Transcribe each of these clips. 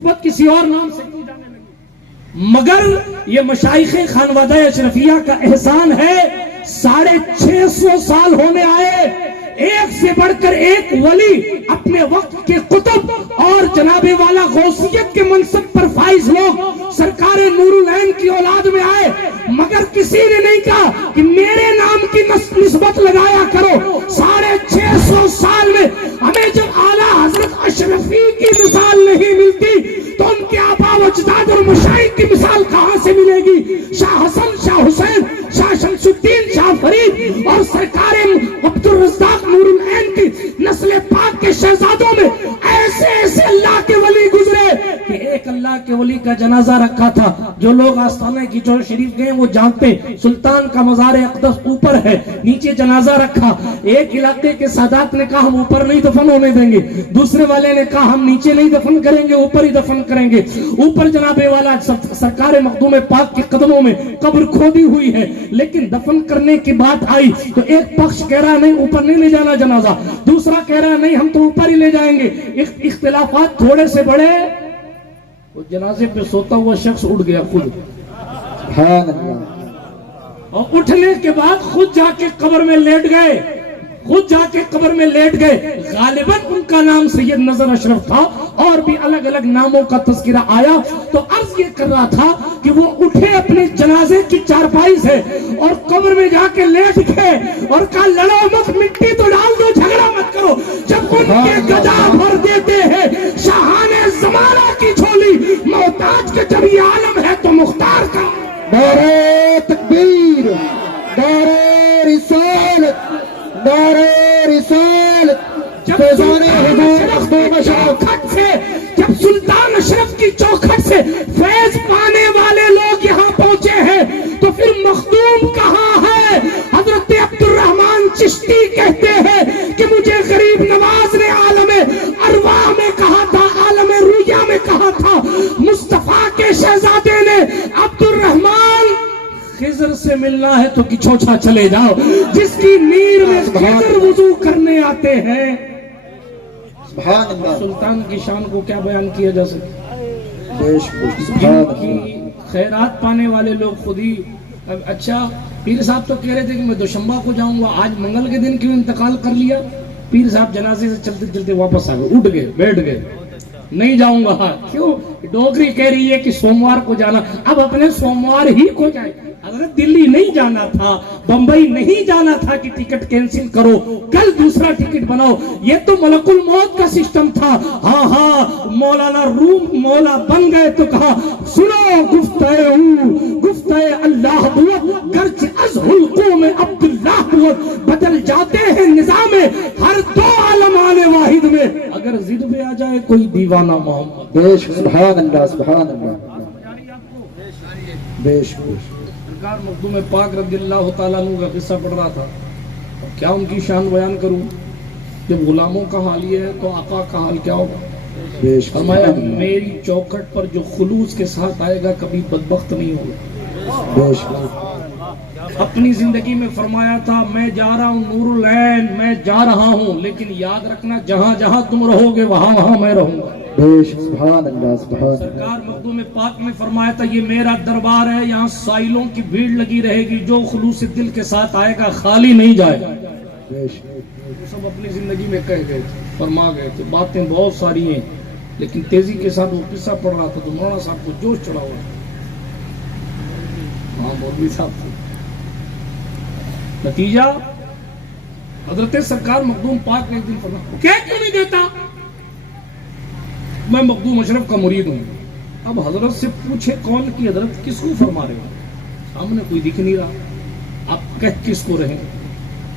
نسبت کسی اور نام سے کی جانے لگی، مگر یہ مشائخ خانوادہ اشرفیہ کا احسان ہے۔ 650 سال ہونے آئے، ایک سے بڑھ کر ایک ولی اپنے وقت کے قطب اور جناب والا غوثیت کے منصب پر فائز لوگ سرکار نور العین کی اولاد میں آئے، مگر کسی نے نہیں کہا کہ میرے نام کی نسبت لگایا کرو۔ 650 سال میں ہمیں جب اعلیٰ حضرت اشرفی کی مثال نہیں ملتی تو ان کے آبا و اجداد اور مشائخ کی مثال کہاں سے ملے گی؟ شاہ حسن، شاہ حسین، شاہ شمس الدین، شاہ فرید اور سرکار عبد الرزاق نور العین کی نسل پاک کے شہزادوں میں ایسے ایسے اللہ کے ولی گزرے کہ ایک اللہ کے ولی کا جنازہ رکھا تھا۔ جو لوگ آستانہ کی چور شریف گئے وہ جانتے، سلطان کا مزار اقدس اوپر ہے، نیچے جنازہ رکھا۔ ایک علاقے کے سادات نے کہا ہم اوپر نہیں دفن ہونے دیں گے، دوسرے والے نے کہا ہم نیچے نہیں دفن کریں گے، اوپر ہی دفن کریں گے۔ اوپر جناب والا سرکار مخدوم پاک کے قدموں میں قبر کھودی ہوئی ہے، لیکن دفن کرنے کی بات آئی تو ایک پخش کہہ رہا نہیں اوپر نہیں لے جانا جنازہ، دوسرا کہہ رہا نہیں ہم تو اوپر ہی لے جائیں گے۔ اختلافات تھوڑے سے بڑے، وہ جنازے پہ سوتا ہوا شخص اٹھ گیا خود، سبحان اللہ، اور اٹھنے کے بعد خود جا کے قبر میں لیٹ گئے، خود جا کے قبر میں لیٹ گئے۔ غالباً ان کا نام سید نظر اشرف تھا، اور بھی الگ الگ ناموں کا تذکرہ آیا۔ تو عرض یہ کر رہا تھا کہ وہ اٹھے اپنے جنازے کی چارپائی سے اور قبر میں جا کے لیٹ گئے اور کہا لڑو مت، مٹی تو ڈال دو، جھگڑا مت کرو۔ جب ان کے گدا بھر دیتے ہیں شاہان زمانہ کی جھولی، محتاج کے جب یہ عالم ہے تو مختار کا۔ نعرہ تکبیر، نعرہ رسالت، نعرہ رسالت، فیضان حضور مخدوم چوکھٹ سے، جب سلطان اشرف کی چوکھٹ سے فیض پانے والے لوگ یہاں پہنچے ہیں تو پھر مخدوم کہاں ہے؟ حضرت عبد الرحمن چشتی کہتے ہیں کہ مجھے غریب نواز نے عالم ارواح میں کہا تھا، عالم رویہ میں کہا تھا، مصطفیٰ کے شہزادے نے عبد الرحمن خضر سے ملنا ہے تو کچھوچھا چلے جاؤ، جس کی نیر میں خضر وضو کرنے آتے ہیں۔ سبحان اللہ، سلطان کی شان کو کیا بیان کیا جا سکتا؟ جن کی خیرات پانے والے لوگ خود ہی۔ اچھا پیر صاحب تو کہہ رہے تھے کہ میں دوشمبہ کو جاؤں گا، آج منگل کے دن کیوں انتقال کر لیا؟ پیر صاحب جنازے سے چلتے چلتے واپس آ گئے، اٹھ گئے، بیٹھ گئے، نہیں جاؤں گا۔ کیوں؟ ڈوگری کہہ رہی ہے کہ سوموار کو جانا، اب اپنے سوموار ہی کو جائے۔ حضرت دلی نہیں جانا تھا، بمبئی نہیں جانا تھا کہ ٹکٹ کینسل کرو، کل دوسرا ٹکٹ بناؤ۔ یہ تو ملک الموت کا سسٹم تھا۔ ہاں ہاں، مولانا روم مولا بن گئے تو کہا سنو گفتہ اللہ بوت، گرچہ از حلقوں میں عبداللہ بوت، بدل جاتے ہیں نظام ہر دو عالم آنے واحد میں، اگر ضد پہ آ جائے کوئی دیوانہ محمد۔ سبحان اللہ، سبحان اللہ، بے شک۔ سرکار مخدوم پاک رضی اللہ تعالیٰ عنہ کا قصہ پڑھ رہا تھا، کیا ان کی شان بیان کروں؟ جب غلاموں کا حال یہ ہے تو آقا کا حال کیا ہوگا؟ فرمایا میری چوکھٹ پر جو خلوص کے ساتھ آئے گا کبھی بدبخت نہیں ہوگا۔ اپنی زندگی میں فرمایا تھا میں جا رہا ہوں نور العین، میں جا رہا ہوں، لیکن یاد رکھنا جہاں جہاں تم رہو گے وہاں وہاں میں رہوں گا۔ سبحان اللہ، سبحان اللہ۔ سرکار مخدوم پاک نے فرمایا تھا یہ میرا دربار ہے، یہاں سائلوں کی بھیڑ لگی رہے گی، جو خلوص دل کے ساتھ آئے گا خالی نہیں جائے گا۔ سب اپنی زندگی میں کہہ گئے تھے، فرما گئے تھے، باتیں بہت ساری ہیں، لیکن تیزی کے ساتھ وہ قصہ پڑھ رہا تھا تو مولانا صاحب کو جوش چڑھا ہوا تھا۔ ہاں مولوی صاحب تھے۔ نتیجہ حضرت سرکار مخدوم پاک نے ایک دن فرمایا کہہ کیوں نہیں دیتا؟ میں مخدوم اشرف کا مرید ہوں۔ اب حضرت سے پوچھے کون کی حضرت کس کو فرما رہے ہو؟ سامنے کوئی دکھ نہیں رہا، آپ کہہ کس کو رہے؟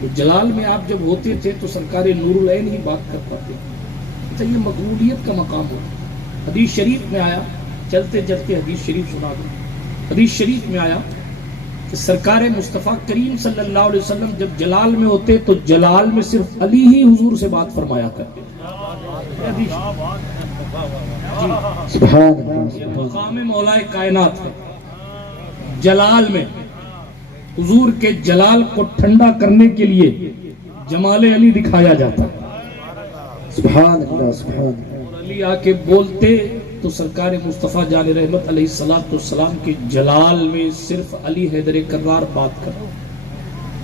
تو جلال میں آپ جب ہوتے تھے تو سرکار نور العین ہی بات کر پاتے۔ اچھا یہ مقبولیت کا مقام ہو۔ حدیث شریف میں آیا، چلتے چلتے حدیث شریف سنا دوں۔ حدیث شریف میں آیا کہ سرکار مصطفیٰ کریم صلی اللہ علیہ وسلم جب جلال میں ہوتے تو جلال میں صرف علی ہی حضور سے بات فرمایا کرتے۔ یہ مقام مولا کائنات ہے۔ جلال میں حضور کے جلال کو ٹھنڈا کرنے کے لیے جمال علی دکھایا جاتا۔ سبحان اللہ، سبحان اللہ۔ علی آ کے بولتے تو سرکار مصطفیٰ جان رحمت علیہ السلام کے جلال میں صرف علی حیدر کرار بات کر،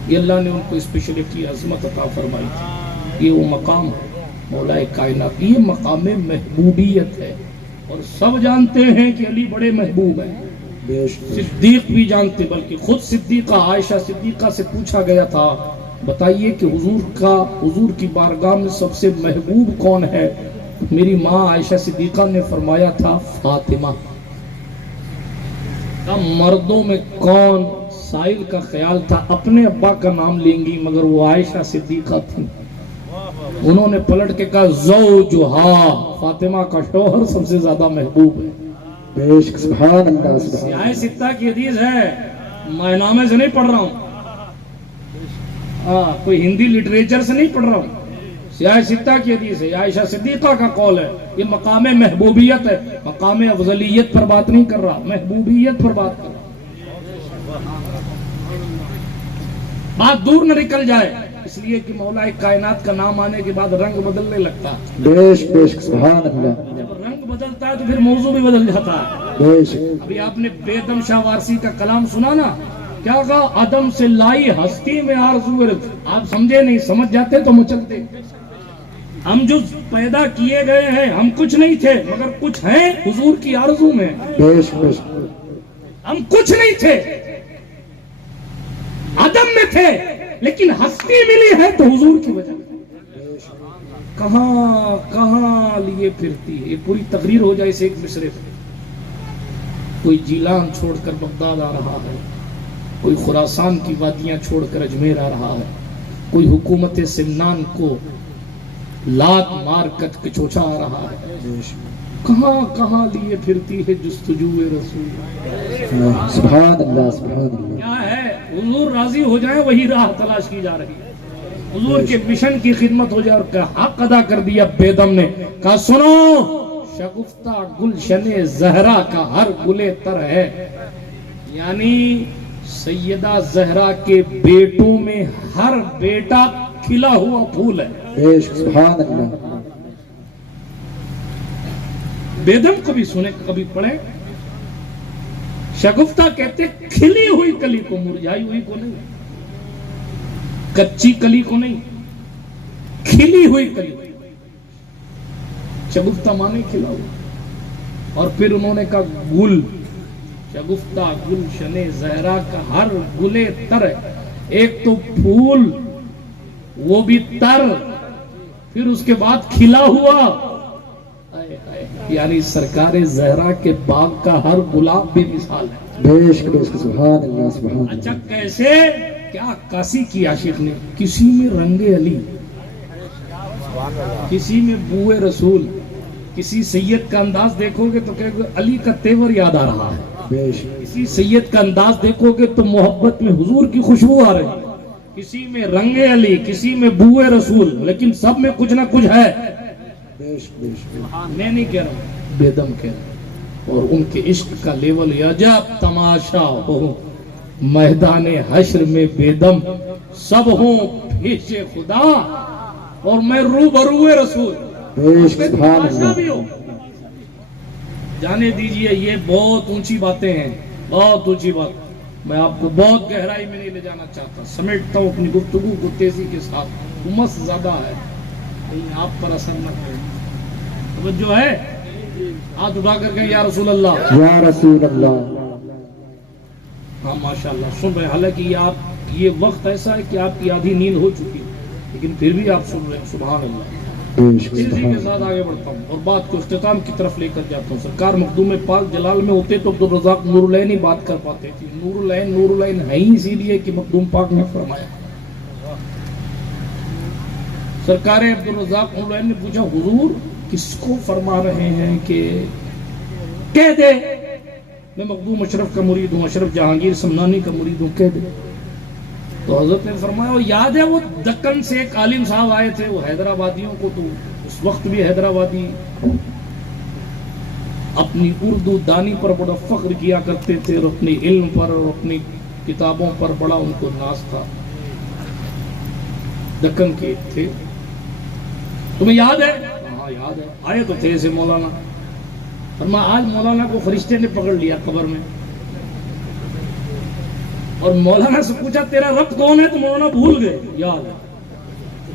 یہ اللہ نے ان کو اسپیشلٹی عظمت عطا فرمائی تھی. یہ وہ مقام ہے مولا کائنات، یہ مقام محبوبیت ہے. اور سب جانتے ہیں کہ علی بڑے محبوب ہیں، صدیق بھی جانتے، بلکہ خود صدیقہ عائشہ صدیقہ سے پوچھا گیا تھا بتائیے کہ حضور کی بارگاہ میں سب سے محبوب کون ہے؟ میری ماں عائشہ صدیقہ نے فرمایا تھا فاطمہ. مردوں میں کون؟ سائل کا خیال تھا اپنے ابا کا نام لیں گی، مگر وہ عائشہ صدیقہ تھی. انہوں نے پلٹ کے کہا زوجہا، فاطمہ کا شوہر سب سے زیادہ محبوب ہے. بے شک سبحان اللہ سبحان سیاہ ستہ کی حدیث ہے، میں نامے سے نہیں پڑھ رہا ہوں، کوئی ہندی لٹریچر سے نہیں پڑھ رہا ہوں، سیاہ ستہ کی حدیث ہے، عائشہ صدیقہ کا قول ہے. یہ مقام محبوبیت ہے، مقام افضلیت پر بات نہیں کر رہا، محبوبیت پر بات کر رہا. بات دور نہ نکل جائے، اس لیے کہ مولا کائنات کا نام آنے کے بعد رنگ بدلنے لگتا ہے. بے شک سبحان اللہ. جب رنگ بدلتا ہے تو پھر موضوع بھی بدل جاتا ہے. بے شک. ابھی آپ نے بیدم شاہ وارسی کا کلام سنا نا، کیا کہا؟ عدم سے لائی ہستی میں آرزو رکھ. آپ سمجھے نہیں، سمجھ جاتے تو مچلتے. ہم جو پیدا کیے گئے ہیں، ہم کچھ نہیں تھے مگر کچھ ہیں حضور کی آرزو میں. بے شک بے شک. ہم کچھ نہیں تھے، عدم میں تھے، لیکن ہستی ملی ہے تو حضور کی وجہ. کہاں کہاں لیے پھرتی ہے. یہ پوری تقریر ہو جائے اسے ایک مصرے پہ. کوئی جیلان چھوڑ کر بغداد آ رہا ہے، کوئی خراسان کی وادیاں چھوڑ کر اجمیر آ رہا ہے، کوئی حکومت سمنان کو لات مار کر کچوچا آ رہا ہے. کہاں کہاں لیے پھرتی ہے جستجو رسول. سبحان اللہ سبحان اللہ. کیا ہے؟ حضور راضی ہو جائیں وہی راہ تلاش کی جا رہی ہے. حضور کے مشن کی خدمت ہو جائے اور کیا حق ادا کر دیا. بیدم نے کہا سنو، شگفتہ گلشن زہرا کا ہر گلے تر ہے، یعنی سیدہ زہرا کے بیٹوں میں ہر بیٹا کھلا ہوا پھول ہے. بے شک سبحان اللہ. بیدم کو بھی سنے، کبھی پڑھیں. شگفتہ کہتے کھلی ہوئی کلی کو، مرجھائی ہوئی کو نہیں، کچی کلی کو نہیں، کھلی ہوئی کلی. شگفتہ مانے کھلا ہوا. اور پھر انہوں نے کہا گل، شگفتہ گلشن زہرا کا ہر گلے تر ہے. ایک تو پھول وہ بھی تر، پھر اس کے بعد کھلا ہوا. یعنی سرکار زہرا کے باغ کا ہر گلاب بھی مثال ہے. بے شک بے شک سبحان اللہ سبحان اللہ. اچھا کیسے؟ کیا عکاسی کی عاشق نے. کسی میں رنگ علی، کسی میں بوئے رسول. کسی سید کا انداز دیکھو گے تو کہو گے علی کا تیور یاد آ رہا ہے. بے شک. کسی سید کا انداز دیکھو گے تو محبت میں حضور کی خوشبو آ رہی. کسی میں رنگ علی، کسی میں بوئے رسول، لیکن سب میں کچھ نہ کچھ ہے. بے شک بے شک. میں نہیں کہہ رہا ہوں، بیدم کہہ رہا ہوں. اور ان کے عشق کا لیول عجب تماشا ہو. میدان حشر میں بیدم سب ہوں پیش خدا اور میں روبرو رسول. بے شک سبحان تماشا بھی اللہ. ہو. جانے دیجئے، یہ بہت اونچی باتیں ہیں، بہت اونچی بات. میں آپ کو بہت گہرائی میں نہیں لے جانا چاہتا، سمیٹتا ہوں اپنی گفتگو کو تیزی کے ساتھ. امس زیادہ ہے، کہیں آپ پر اثر نہ کرے. توجہ ہے؟ ہاتھ اٹھا کر کہیں یا رسول اللہ. یا رسول اللہ. ہاں ماشاءاللہ سن رہے ہیں. حالانکہ یہ وقت ایسا ہے کہ آپ کی آدھی نیند ہو چکی ہے، لیکن پھر بھی آپ سن رہے ہیں. سبحان اللہ. بے شک تیزی سبحان کے ساتھ آگے بڑھتا ہوں اور بات کو اختتام کی طرف لے کر جاتا ہوں. سرکار مخدوم پاک جلال میں ہوتے تو عبدالرزاق نور العین ہی بات کر پاتے تھے. نور العین ہے ہی اسی لیے کہ مخدوم پاک نے فرمایا. سرکار عبدالرزاق نور العین نے پوچھا حضور کس کو فرما رہے ہیں کہ کہہ دے میں مخدوم اشرف کا مرید ہوں، اشرف جہانگیر سمنانی کا مرید ہوں، کہہ دے. تو حضرت نے فرمایا یاد ہے وہ دکن سے ایک عالم صاحب آئے تھے، وہ حیدرآبادیوں کو، تو اس وقت بھی حیدرآبادی اپنی اردو دانی پر بڑا فخر کیا کرتے تھے اور اپنی علم پر اور اپنی کتابوں پر بڑا ان کو ناز تھا. دکن کے تھے. تمہیں یاد ہے؟ ہاں یاد ہے. آئے تو تھے سے مولانا فرمایا آج مولانا کو فرشتے نے پکڑ لیا قبر میں، اور مولانا سے پوچھا تیرا رب کون ہے، تو مولانا بھول گئے. یا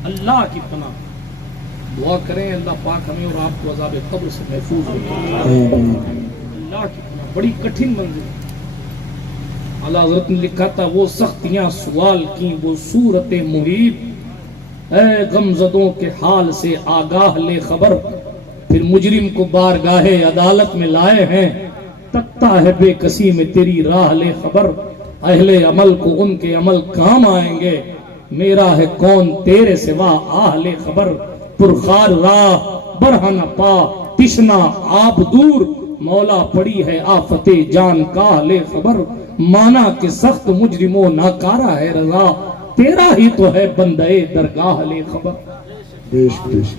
اللہ کی پناہ، دعا کریں اللہ پاک ہمیں اور آپ کو عذاب قبر سے محفوظ رکھے. اللہ کی پناہ، بڑی کٹھن منزل. اعلیٰ حضرت نے لکھا تھا وہ سختیاں سوال کی وہ صورت محیط، اے غمزدوں کے حال سے آگاہ لے خبر. پھر مجرم کو بارگاہ عدالت میں لائے ہیں، تکتا ہے بے کسی میں تیری راہ لے خبر. اہل عمل کو ان کے عمل کام آئیں گے، میرا ہے کون تیرے سوا آہ لے خبر. پرخار راہ برہنہ پا تشنا آپ دور، مولا پڑی ہے آفت جان کا لے خبر. مانا کہ سخت مجرموں ناکارہ ہے رضا، تیرا ہی تو ہے بندے درگاہ لے خبر. بیش بیش